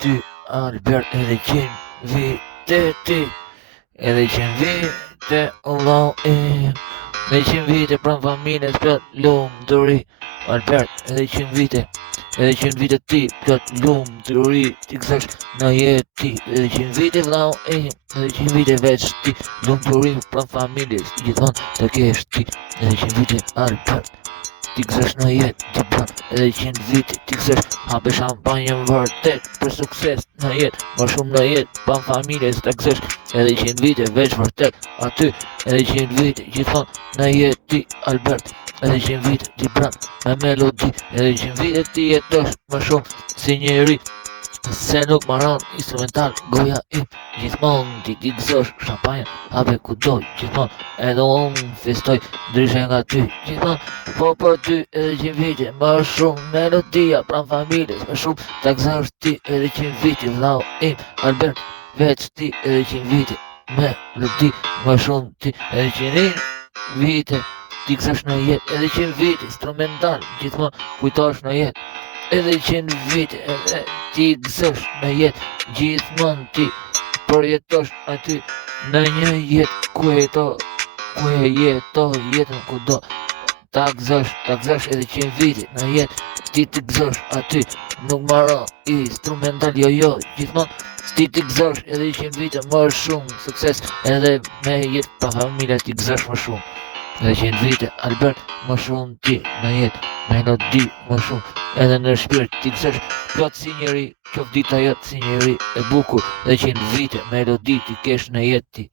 ty, Albert, edhe 100 vite ti, edhe 100 vite o vlau im, edhe 100 vite pranë familjes plot lumturi, Albert, edhe 100 vite. Edhe 100 vite ti, plot lumturi, ti gëzosh në jetë ti, edhe 100 vite vlau im, edhe 100 vite veç ti, lumturi pranë familjes, gjithmonë të kesh ti, edhe 100 vite Albert. Ti gëzosh në jetë, ti pra, edhe 100 vite, ti gëzosh hape shampanjën vërtet, për sukses në jetë, më shumë në jetë, pa familjes të gëzosh, edhe 100 vite veç vërtet, aty, edhe 100 vite, gjithmonë në jetë ti, Albert, edhe 100 vite, ti pra, me melodi, edhe 100 vite ti jetosh më shumë, si njeri, se nuk maron instrumental, goja im, gjithmonë ti gëzosh shampanjën, hape ku doj, gjithmonë, edhe unë festoj, ndryshe nga ty, gjithmonë, po për ty edhe 100 vite, më shumë melodia pranë familjes, më shumë ta gëzosh ti edhe 100 vite, vlau im, Albert, veç ti edhe 100 vite, melodi, më shumë ti edhe 100 vite, ti gëzosh në jetë, edhe 100 vite, instrumental, gjithmonë kujtosh në jetë, edhe 100 vite, edhe ti gëzosh në jetë, gjithmonë ti përjetosh aty në një jetë ku e jeto jetën kudo, ta gëzosh edhe 100 vite në jetë, ti gëzosh aty, nuk maron instrumental jo, gjithmonë ti gëzosh edhe 100 vite më shumë sukses, edhe me jetë pa familja ti gëzosh më shumë, edhe 100 vite Albert, më shumë ti në jetë, melodi më shumë, edhe në shpirt ti gëzosh plot si njeri, qof dita jotë si njeri e bukur, edhe 100 vite melodi ti kesh në jetë ti.